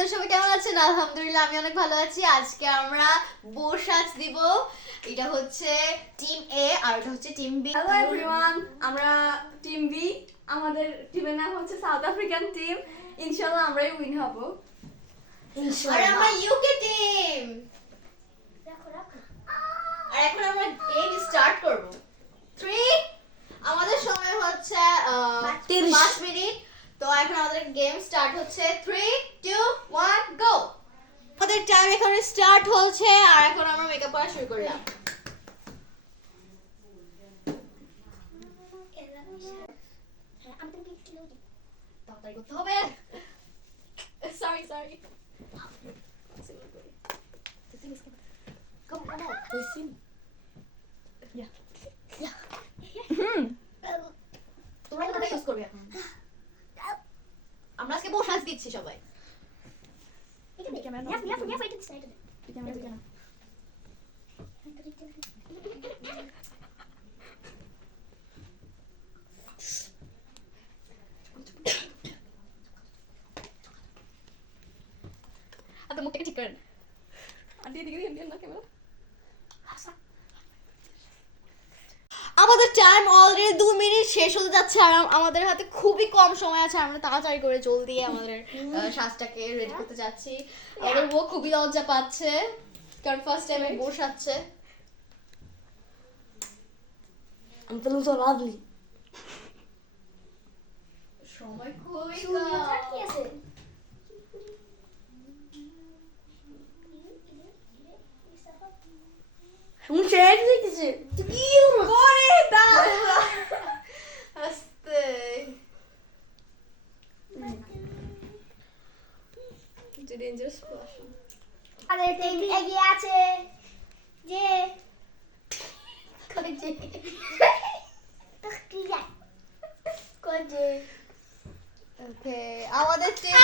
আপনারা সবাই কেমন আছেন? আলহামদুলিল্লাহ আমি অনেক ভালো আছি। আজকে আমরা বসাজ দিব। এটা হচ্ছে টিম এ আর এটা হচ্ছে টিম বি। হ্যালো এভরিওয়ান, আমরা টিম বি। আমাদের টিমের নাম হচ্ছে সাউথ আফ্রিকান টিম। ইনশাআল্লাহ আমরাই উইন হব। আর আমরা ইউকে টিম। আর এখন আমরা গেম স্টার্ট করব। 3 আমাদের সময় হচ্ছে 5 মিনিট। তো এখন আমাদের গেম স্টার্ট হচ্ছে 3 2 1 গো। আমাদের টাইম এখন স্টার্ট হচ্ছে আর এখন আমরা মেকআপ করা শুরু করলাম। তাড়াতাড়ি করতে হবে। Sorry Come on. Listen. Yeah. তোমরা কোনটা ইউজ করবে এখন? আমরা আজকে বসাজ দিচ্ছি সবাই। আপনি মুখটাকে ঠিক করেন। আমাদের টাইম অলরেডি 2 মিনিট শেষ হতে যাচ্ছে আর আমাদের হাতে খুবই কম সময় আছে। আমরা তাড়াতাড়ি করে জলদি আমাদের সাজটাকে রেডি করতে যাচ্ছি। আমাদের ও খুবই লজ্জা পাচ্ছে কারণ ফার্স্ট টাইম বসাচ্ছে। I'm feeling so lovely. সময় খুবই কি আছে? I'm sharing this. করে দাও। আস্তে ডেঞ্জারাস কোশ্চেন। আমাদের টিম এগিয়ে আছে যে করে যে কোজে ওকে আমাদের টিম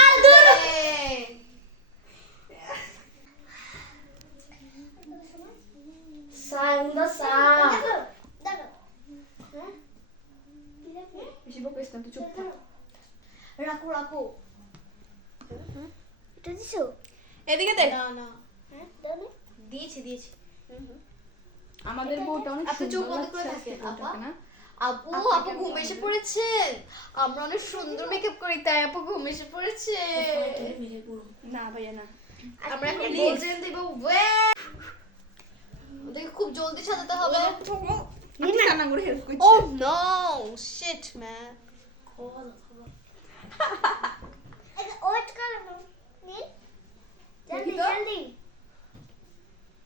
Sign the sign. দাঁড়াও বেশি বকিস না, তুই চুপ থাক। রাখো রাখো এটা দিছো এদিকে দেখ। না না হ্যাঁ দাও দিয়েছি আমাদের বউটা অনেক আপনি চোখ সুন্দর বন্ধ করে লাগছে থাকেন, আজকে আপা। বউটাকে না? আপু আপু ঘুম এসে পড়েছে। আমরা অনেক সুন্দর মেকআপ করি তাই আপু ঘুম এসে পড়েছে। না ভাইয়া না। আমরা এখন গোল্ডেন দেব। ওদেরকে খুব জলদি সাজাতে হবে। আমি কান্না করে হেল্প করছি। Oh no, shit man. Wait করো না নীল জলদি দেখি তো। জলদি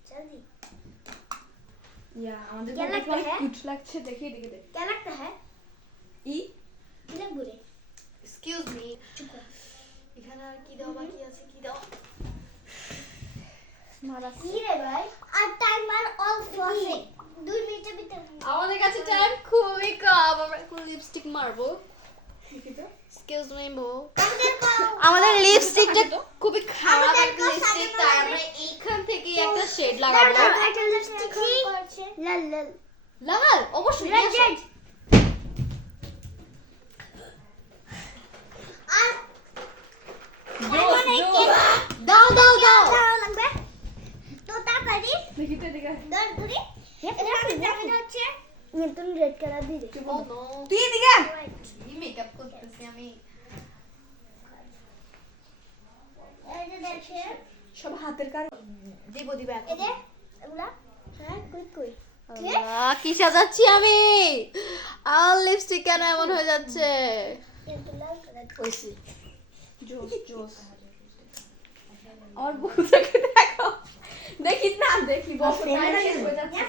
জলদি ইয়া আমাদের क्या বউটা लगता অনেক है? কিউট লাগছে, দেখি এদিকে দেখ। क्या लगता है ই নীল বুড়ে Excuse me. এখানে আর কি দেওয়া বাকি আছে? কি দেওয়া? মারা কি রে ভাই আর টাইমার অলসো আছে 2 মিনিটের ভিতরে আমাদের কাছে টাইম খুবই কম। আমরা এখন লিপস্টিক মারবো। দেখি তো। Excuse me bro. আমাদের আমাদের লিপস্টিকটা খুবই খারাপ আমাদের একটা কাছে লিপস্টিক সাজানো তাই হবে। আমরা এইখান থেকে একটা শেড লাগাবো। একটা লিপস্টিক করছে লাল লাল লাল অবশ্যই রেড নিয়ে আসো। রেড আর জোস জোস। দাও দাও দাও দাও লাগবে তো তাড়াতাড়ি দেখি তো এদিকে। দৌড় করি এটা আমি জানি না হচ্ছে নতুন রেড কালার দিয়ে দিচ্ছি Oh no. তুই এদিকে। কি মেকআপ করতেছি আমি। এই যে দেখে সব হাতের কাজ। দিব এখন। এই যে এগুলা হ্যাঁ কই কই আল্লাহ, কি সাজাচ্ছি আমি। আর লিপস্টিক কেন এমন হয়ে যাচ্ছে? কিন্তু লাল কালার ওইসি জোস জোস। আর বউটাকে দেখো। দেখি না দেখি বউ টাইম শেষ হয়ে যাচ্ছে।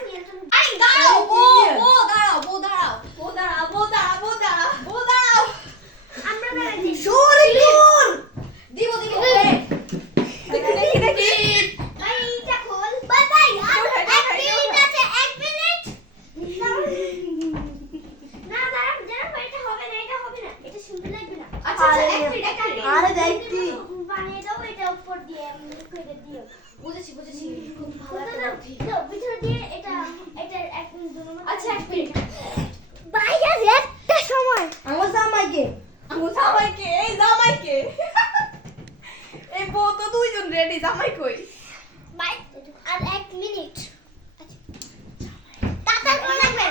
আরে দাঁড়াও বউ দাঁড়াও বউ দাঁড়াও বউ দাঁড়া বউ দাঁড়া বউ দাঁড়া বউ দাঁড়াও। আমরা বেড়াচ্ছি সরি দূর দিব দেখি দেখি দেখি। ভাই এটা খোল বাই বাই আর 1 মিনিট আছে 1 মিনিট না দাঁড়াও এটা হবে না এটা সুন্দর লাগবে না আচ্ছা এক মিনিট আরে দেখতি বানিয়ে দাও এটা উপর দিয়ে করে দিও বুঝেছি খুব ভালো দাও, একটা দাও, বুদ্ধি। দাও, ভিতর দিয়ে এটা এক মিনিট দুটো আচ্ছা 1 মিনিট বাইরে একটা সময় আমার জামাইকে আমার জামাইকে এই জামাইকে এই বউ তো দুইজন রেডি, জামাই কই? বাই আর 1 মিনিট তাতা কোন লাগবে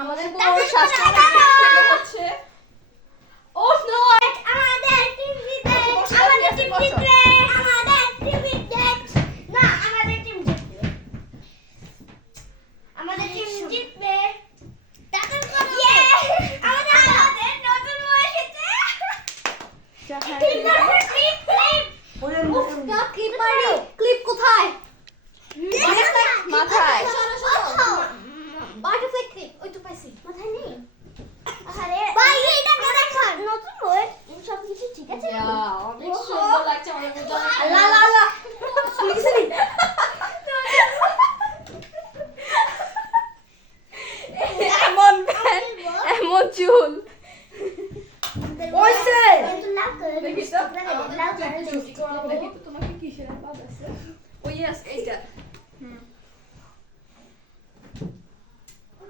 আমাদের বউ তাড়াতাড়ি শাস্ত্র করো। হচ্ছে। ও নো, আমাদের টিম জিতবে বসো, আমাদের বসো, টিম বসো। জিতবে আমাদের টিম জিতবে না আমাদের টিম জিতবে আমাদের টিম জিতবে তাতা করো আমাদের নতুন বউ এসেছে ক্লিপ কোথায়? মাথায়। বাটারফ্লাই ক্লিপ ওই তো পাইছি। মাথায় নেই আরে ভাই এটা কানেকশন নতুন বই সব কিছু ঠিক আছে অনেক সুন্দর লাগছে আমাদের মধ্যে। আল্লাহ আল্লাহ আল্লাহ এমন প্যান্ট, এমন চুল। ওইসে নতুন লাভ করে দেখি তো। লাভ করে দেখি তো তোমাকে কিসের বাদ আছে? ও ইয়েস, এইটা।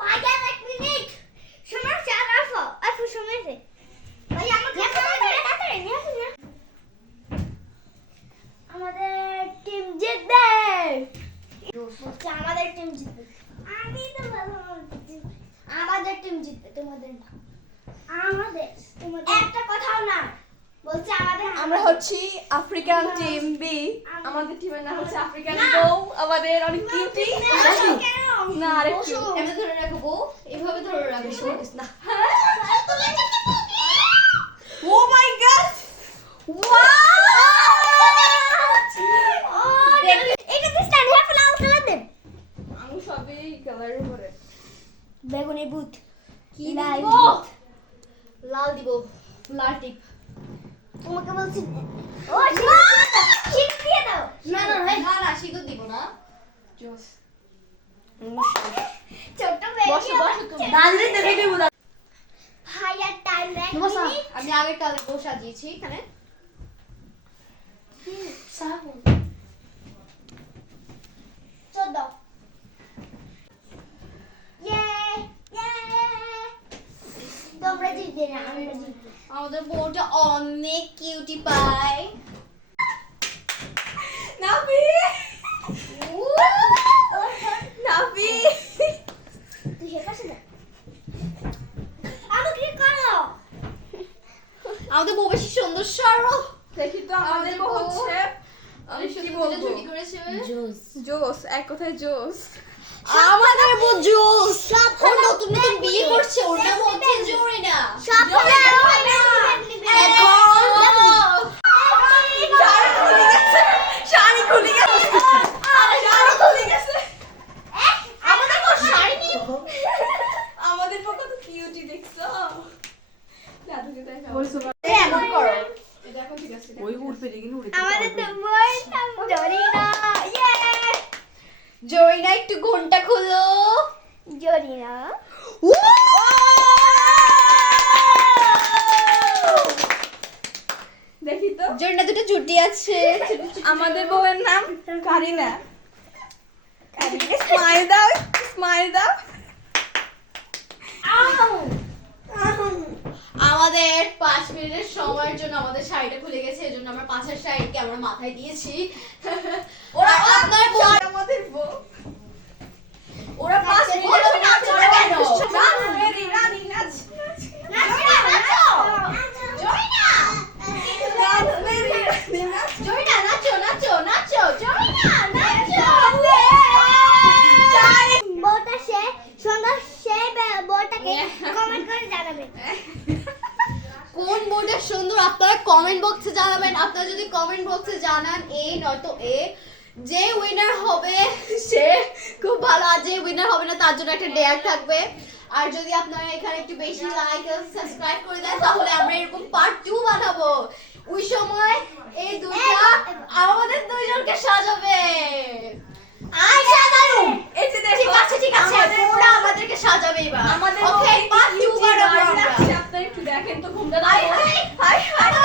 ভাই আর 1 মিনিট সময় চার আসো সময় আছে ভাই আমাকে তাড়াতাড়ি নিয়ে আসো না আমাদের টিম জিতবে বলছে আমাদের টিম জিতবে আমি তো বলবো আমাদের টিম জিতবে তোমাদের না আমাদের তোমাদের একটা কথাও না বলছে আমাদের আমরা হচ্ছি আফ্রিকান টিম বি। আমাদের টিমের নাম হচ্ছে আফ্রিকান বউ। আমাদের অনেক কিউটি। না আরেকটু। এভাবে ধরে রাখবো, এভাবে ধরে রাখবো না। ও মাই গড, এটা তো স্ট্যান্ড হয়ে ফেলাও কালার দেন আমি সবই কালারের উপরে। বেগুনি বুট কি লাল দিব? বুট। লাল দিব, লাল টিপ। তোমাকে বলছি ও শিট দিয়ে দাও না না না সিঁদুর দিব না। জোস। ছোট বসো বসো তুমি। দাঁড়িয়ে দেখে দেবো ভাই আর টাইম দেখ বসা। আমি আগের কালে বউ সাজিয়েছি এখানে। চোদ্দ ইয়ে তোমরা জিতবে না আমরা জিতবো আমাদের বউটা অনেক কিউটি পায়। নাবি, নাবি। তুই হে পাশে যা আমাকে করো আমাদের বউ বেশি সুন্দর সরো। দেখি তো আমাদের বউ হচ্ছে কি বলবো, ছুটি করেছে। জোস। এক কথায় জোস। আমাদের বউ জোস। ও নতুন নতুন বিয়ে করছে, ওর নাম হচ্ছে জোরিনা। সব এখন শাড়ি খুলে গেছে, শাড়ি খুলে গেছে। আমাদের বউ শাইনি। আমাদের বউ কত কিউটি দেখছো? দাদুকে দেখাও। এমন করো। এটা এখন ঠিক আছে। ওই উঠবে কিন্তু উঠে আমাদের তো বই নাম জরিনা ইয়ে জোরিনা একটু ঘন্টা খুলো। জরিনা দেখি তো। জোরিনা দুটো জুটি আছে। আমাদের বউয়ের নাম কারিনা। কারিনা স্মাইল দাও, স্মাইল দাও। আমাদের 5 মিনিটের সময়ের জন্য আমাদের শাড়িটা খুলে গেছে, এজন্য আমরা পাঁচের শাড়িকে আমরা মাথায় দিয়েছি। ওরা আপনার বউ, আমাদের বউ। ওরা 5 মিনিটের জন্য নাচবে কেন? রানী, রানী, নাচ। জরিনা, রানী, নাচ। জরিনা নাচো নাচো নাচো, জরিনা নাচো। বউটা সে সুন্দর সে বউটাকে কমেন্ট করে জানাবেন কোন বোর্ডটা সুন্দর আপনারা কমেন্ট বক্সে জানাবেন। আপনারা যদি কমেন্ট বক্সে জানান এ নয়তো এ, যে উইনার হবে সে খুব ভালো, আর যে উইনার হবে না তার জন্য একটা ডেয়ার থাকবে। আর যদি আপনারা এখানে একটু বেশি লাইক আর সাবস্ক্রাইব করে দেন তাহলে আমরা এরকম পার্ট 2 বানাবো। ওই সময় এই দুইটা আমাদের দুইজনকে সাজাবে। আই সাজানো। এই যে দেখো, ঠিক আছে ঠিক আছে, ওরা আমাদেরকে সাজাবে এবার। আমাদের ওকে পার্ট 2 বানাবো আমরা। আপনারা একটু দেখেন তো ঘুমটা হাই দাও। High high high.